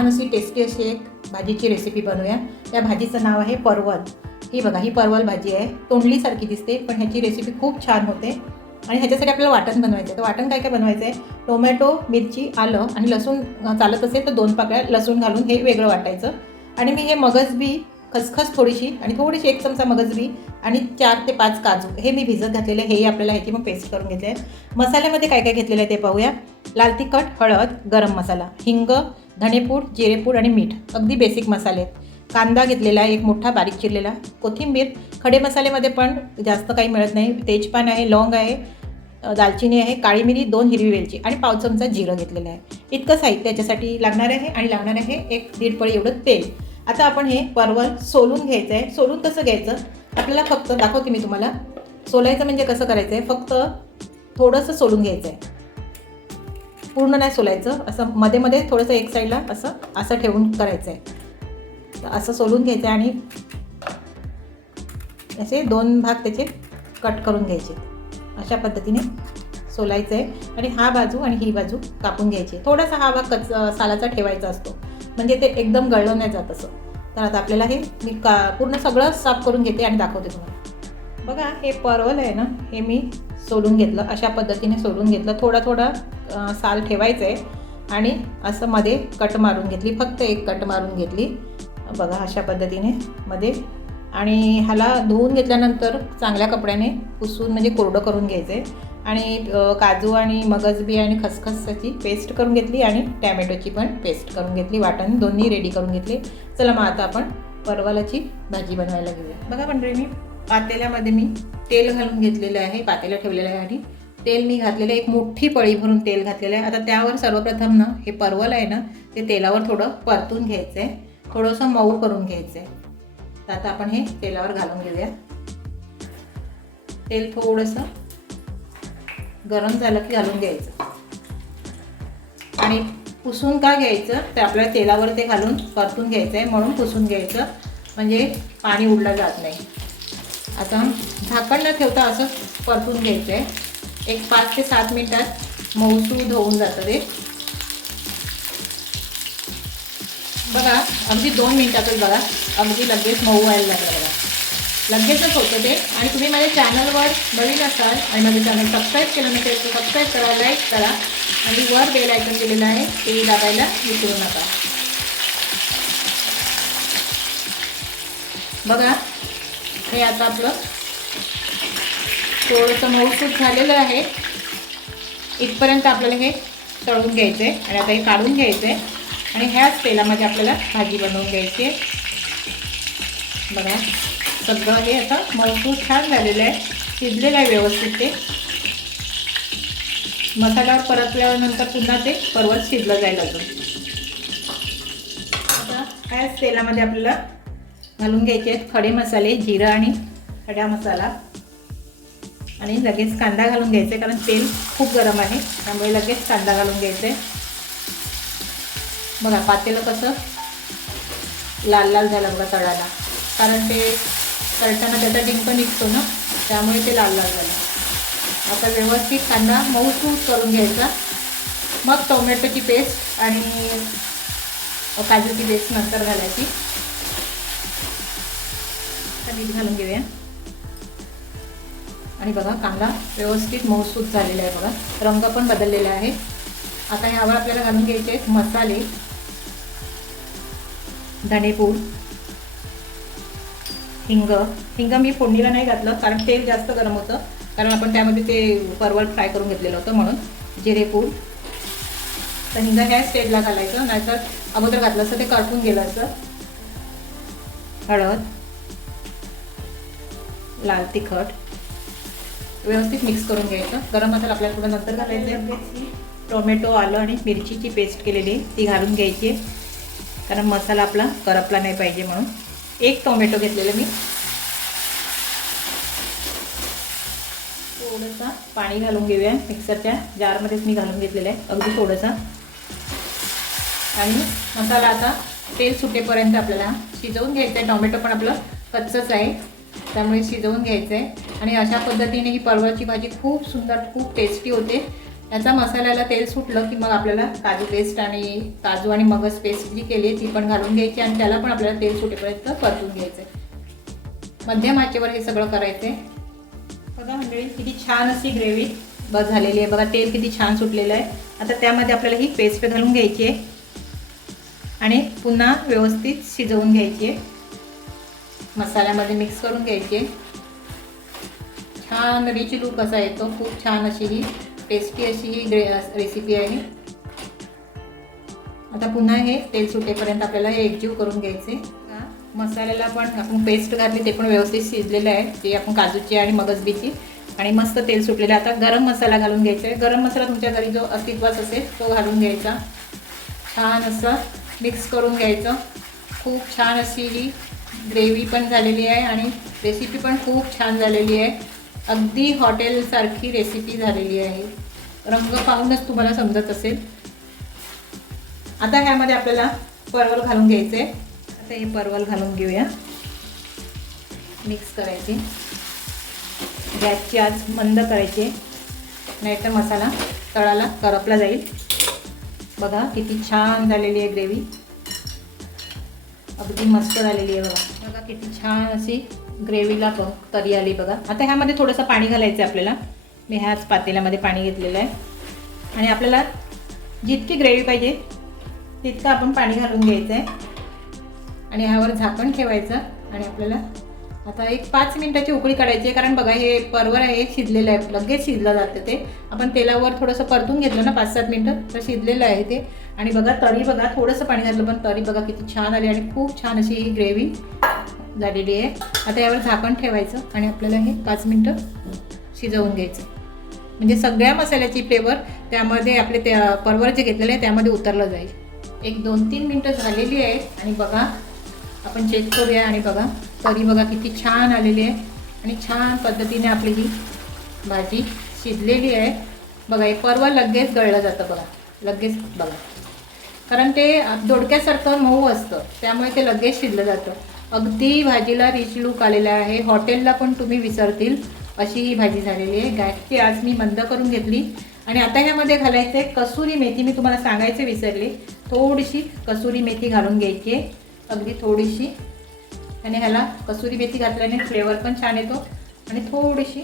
छान अशी टेस्टी अशी एक भाजीची रेसिपी बनवूया. त्या भाजीचं नाव आहे परवल. ही बघा ही परवल भाजी आहे. तोंडलीसारखी दिसते पण ह्याची रेसिपी खूप छान होते. आणि ह्याच्यासाठी आपल्याला वाटण बनवायचं आहे तर वाटण काय काय बनवायचं आहे टोमॅटो मिरची आलं आणि लसूण चालत असेल तर दोन पाकळ्या लसूण घालून हे वेगळं वाटायचं. आणि मी हे मगजबी खसखस थोडीशी आणि थोडीशी एक चमचा मगजबी आणि चार ते पाच काजू हे मी भिजत घातलेले हेही आपल्याला ह्याची मग पेस्ट करून घेतले आहे मसाल्यामध्ये काय काय घेतलेलं आहे ते पाहूया. लाल तिखट हळद गरम मसाला हिंग धणेपूड जिरेपूड आणि मीठ अगदी बेसिक मसाले. आहेत कांदा घेतलेला आहे एक मोठा बारीक चिरलेला. कोथिंबीर खडे मसाल्यामध्ये पण जास्त काही मिळत नाही. तेजपान आहे लौंग आहे दालचिनी आहे काळी मिरी दोन हिरवी वेलची आणि पाव चमचा जिरं घेतलेलं आहे. इतकं साहित्य याच्यासाठी लागणार आहे आणि लागणार आहे एक दीड पळी एवढं तेल. आता आपण हे परवल सोलून घ्यायचं आहे सोलून कसं घ्यायचं? आपल्याला फक्त दाखवते मी तुम्हाला. सोलायचं म्हणजे कसं करायचं आहे फक्त थोडंसं सोलून घ्यायचं आहे पूर्ण नाही सोलायचं. असं मध्ये मध्ये थोडंसं एक साईडला असं असं ठेवून करायचं आहे तर असं सोलून घ्यायचं आहे आणि असे दोन भाग त्याचे कट करून घ्यायचे. अशा पद्धतीने सोलायचं आहे आणि हा बाजू आणि ही बाजू कापून घ्यायची. थोडासा हा भाग कच सालाचा ठेवायचा असतो. म्हणजे ते एकदम गळलं नाही जात असं. तर आता आपल्याला हे मी का पूर्ण सगळं साफ करून घेते आणि दाखवते तुम्हाला. बघा हे परवल आहे ना? हे मी सोलून घेतलं अशा पद्धतीने सोलून घेतलं. थोडा थोडा साल ठेवायचं आहे आणि असं मध्ये कट मारून घेतली फक्त एक कट मारून घेतली. बघा अशा पद्धतीने मध्ये. आणि ह्याला धुवून घेतल्यानंतर चांगल्या कपड्याने पुसून म्हणजे कोरडं करून घ्यायचं आहे आणि काजू आणि मगजबी आणि खसखसची पेस्ट करून घेतली आणि टॅमॅटोची पण पेस्ट करून घेतली वाटण दोन्ही रेडी करून घेतली. चला मग आता आपण परवालाची भाजी बनवायला घेऊया. बघा मंडळी मी पातेल्यामध्ये मी तेल घालून घेतलेलं आहे पातेल्या ठेवलेलं आहे आणि तेल मी घातलेलं आहे एक मोठी पळी भरून तेल घातलेलं आहे. आता त्यावर सर्वप्रथम ना हे परवल आहे ना ते तेलावर थोडं परतून घ्यायचं आहे थोडंसं मऊ करून घ्यायचं आहे तर आता आपण हे तेलावर घालून घेऊया. तेल थोडंसं गरम झालं की घालून घ्यायचं. आणि पुसून का घ्यायचं? तर आपल्याला तेलावर ते घालून परतून घ्यायचं आहे म्हणून पुसून घ्यायचं. म्हणजे पाणी उडलं जात नाही. आता झाकण न ठेवता असं परतून घ्यायचं आहे एक पाच ते सात मिनटात मऊसूद होऊन जातं ते. बघा अगदी दोन मिनटातच बघा अगदी लगेच मऊ व्हायला लागलं बघा. लगेचच होतं ते. आणि तुम्ही माझ्या चॅनलवर नवीन असाल आणि माझं चॅनल सबस्क्राईब केलं नसेल तर सबस्क्राईब करा लाईक करा. आणि वर बेल आयकन दिलेलं आहे ते दाबायला विसरू नका. बघा हे आता आपलं थोडंसं मऊसूत झालेलं आहे. इथपर्यंत आपल्याला हे तळून घ्यायचं आहे आणि आता हे काढून घ्यायचं आहे. आणि ह्याच तेलामध्ये आपल्याला भाजी बनवून घ्यायची आहे. बघा सगळं हे आता मऊसूत छान झालेलं आहे. शिजलेलं आहे व्यवस्थित ते. मसाल्यावर परतल्यानंतर पुन्हा ते परवत शिजलं जाईल अजून. आता ह्याच तेलामध्ये आपल्याला घालून घ्यायचे आहेत. खडे मसाले जिरं आणि खडा मसाला. आणि लगेच कांदा घालून घ्यायचा आहे कारण तेल खूप गरम आहे. त्यामुळे लगेच कांदा घालून घ्यायचा. आहे बघा पातेलं कसं लाल लाल झालं बघा तळाला. कारण ते तळताना त्याचा डिंक निघतो ना त्यामुळे ते लाल लाल झालं. आता व्यवस्थित कांदा मऊसूत करून घ्यायचा. मग टोमॅटोची पेस्ट आणि काजूची पेस्ट नंतर घालायची. मीठ घालून घेऊया. आणि बघा कांदा व्यवस्थित मऊसूत झालेला आहे बघा. रंग पण बदललेला आहे. आता ह्यावर आपल्याला घालून घ्यायचे आहेत मसाले धणेपूड हिंग. हिंग मी फोडणीला नाही घातलं कारण तेल जास्त गरम होतं. कारण आपण त्यामध्ये ते परवल फ्राय करून घेतलेलं होतं म्हणून. जिरेपूड. तर हिंग ह्या स्टेजला घालायचं नाहीतर अगोदर घातलं असतं ते करपून गेलं असतं. हळद. लाल तिखट. व्यवस्थित मिक्स करून घ्यायचं. गरम मसाला आपल्याला थोडं नंतर घालायचं आहे. टोमॅटो आलं आणि मिरचीची पेस्ट केलेली आहे. ती घालून घ्यायची आहे. कारण मसाला आपला करपला नाही पाहिजे म्हणून. एक टोमॅटो घेतलेलं मी. थोडंसं पाणी घालून घेऊया. मिक्सरच्या जारमध्येच मी घालून घेतलेलं आहे. अगदी थोडंसं. आणि मसाला आता तेल सुटेपर्यंत आपल्याला शिजवून घ्यायचं आहे. टोमॅटो पण आपलं कच्चंच आहे. त्यामुळे शिजवून घ्यायचं आहे आणि अशा पद्धतीने ही परवाची भाजी खूप सुंदर खूप टेस्टी होते. याचा मसाल्याला तेल सुटलं की मग आपल्याला काजू पेस्ट आणि काजू आणि मगज पेस्ट जी केली ती पण घालून घ्यायची आणि त्याला पण आपल्याला तेल सुटेपर्यंत परतून घ्यायचं आहे मध्यम आचेवर हे सगळं करायचं आहे बघा मंडळी किती छान अशी ग्रेव्ही बघ झालेली आहे. बघा तेल किती छान सुटलेलं आहे. आता त्यामध्ये आपल्याला ही पेस्ट घालून घ्यायची आहे. आणि पुन्हा व्यवस्थित शिजवून घ्यायची आहे. मसाल्यामध्ये मिक्स करून घ्यायची. छान रिच लूक असा येतो. खूप छान अशी ही टेस्टी अशी ही ग्रे रेसिपी आहे. आता पुन्हा हे तेल सुटेपर्यंत आपल्याला हे एकजीव करून घ्यायचे. मसाल्याला पण आपण पेस्ट घातली ते पण व्यवस्थित शिजलेलं आहे. ते आपण काजूची आणि मगजबीची आणि मस्त तेल सुटलेलं आता गरम मसाला घालून घ्यायचा आहे. गरम मसाला तुमच्या घरी जो अस्तित्वात असेल तो घालून घ्यायचा. छान असं मिक्स करून घ्यायचं. खूप छान अशी ही ग्रेव्ही पण झालेली आहे आणि रेसिपी पण खूप छान झालेली आहे. अगदी हॉटेलसारखी रेसिपी झालेली आहे. रंग पाहूनच तुम्हाला समजत असेल. आता ह्यामध्ये आपल्याला परवल घालून घ्यायचे आता हे परवल घालून घेऊया. मिक्स करायचे. गॅसची आज मंद करायची. नाहीतर मसाला तळाला करपला जाईल. बघा किती छान झालेली आहे ग्रेव्ही. अगदी मस्त झालेली आहे बघा. किती छान अशी ग्रेव्हीला बघ तरी आली बघा. आता ह्यामध्ये थोडंसं पाणी घालायचं आहे आपल्याला. मी ह्याच पातेल्यामध्ये पाणी घेतलेलं आहे. आणि आपल्याला जितकी ग्रेव्ही पाहिजे तितकं आपण पाणी घालून घ्यायचं आहे आणि ह्यावर झाकण ठेवायचं. आणि आपल्याला आता एक पाच मिनटाची उकळी काढायची आहे कारण बघा हे परवर आहे एक शिजलेलं आहे. लगेच शिजलं जातं ते. आपण तेलावर थोडंसं परतून घेतलं ना पाच सात मिनटं तर शिजलेलं आहे ते. आणि बघा तरी बघा थोडंसं पाणी घातलं पण तरी बघा किती छान आली. आणि खूप छान अशी ही ग्रेव्ही. झालेली आहे. आता यावर झाकण ठेवायचं आणि आपल्याला हे पाच मिनटं शिजवून घ्यायचं. म्हणजे सगळ्या मसाल्याची फ्लेवर त्यामध्ये आपले त्या परवर जे घेतलेलं आहे त्यामध्ये उतरलं जाईल. एक दोन तीन मिनटं झालेली आहेत आणि बघा आपण चेक करूया आणि बघा तरी बघा किती छान आलेली आहे. आणि छान पद्धतीने आपली ही भाजी शिजलेली आहे. बघा हे परवा लगेच गळलं जातं बघा. लगेच बघा. कारण ते दोडक्यासारखं मऊ असतं. त्यामुळे ते लगेच शिजलं जातं. अगदी भाजीला रिच लूक आलेला आहे. हॉटेलला पण तुम्ही विसरतील अशी ही भाजी झालेली आहे. गॅसची आज मी बंद करून घेतली. आणि आता ह्यामध्ये घालायचं आहे कसुरी मेथी. मी तुम्हाला सांगायचं विसरले. थोडीशी कसुरी मेथी घालून घ्यायची आहे. अगदी थोडीशी. आणि ह्याला कसुरी मेथी घातल्याने फ्लेवर पण छान येतो. आणि थोडीशी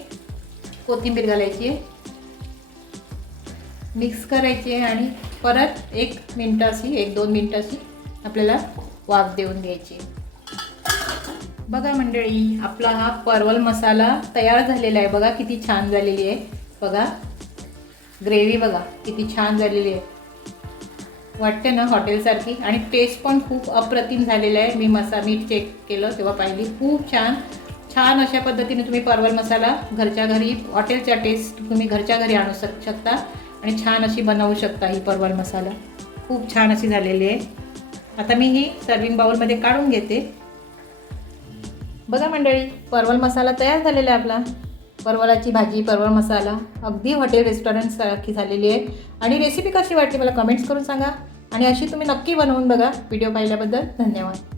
कोथिंबीर घालायची आहे. मिक्स करायची आहे आणि परत एक मिनटं अशी एक दोन मिनटं अशी आपल्याला वाफ देऊन घ्यायची आहे. बघा मंडळी आपला हा परवल मसाला तयार झालेला आहे. बघा किती छान झालेली आहे. बघा ग्रेव्ही बघा किती छान झालेली आहे. वाटते ना हॉटेलसारखी आणि टेस्ट पण खूप अप्रतिम झालेला आहे. मी मसा मीठ चेक केलं तेव्हा पाहिली. खूप छान. छान अशा पद्धतीने तुम्ही परवल मसाला घरच्या घरी हॉटेलच्या टेस्ट तुम्ही घरच्या घरी आणू शक शकता. आणि छान अशी बनवू शकता ही परवल मसाला. खूप छान अशी झालेली आहे. आता मी ही सर्विंग बाउलमध्ये काढून घेते. बघा मंडळी परवल मसाला तयार झालेला आहे आपला. परवलाची भाजी परवल मसाला. अगदी हॉटेल रेस्टॉरंटसारखी झालेली आहे. आणि रेसिपी कशी वाटली मला कमेंट्स करून सांगा. आणि अशी तुम्ही नक्की बनवून बघा. व्हिडिओ पाहिल्याबद्दल धन्यवाद.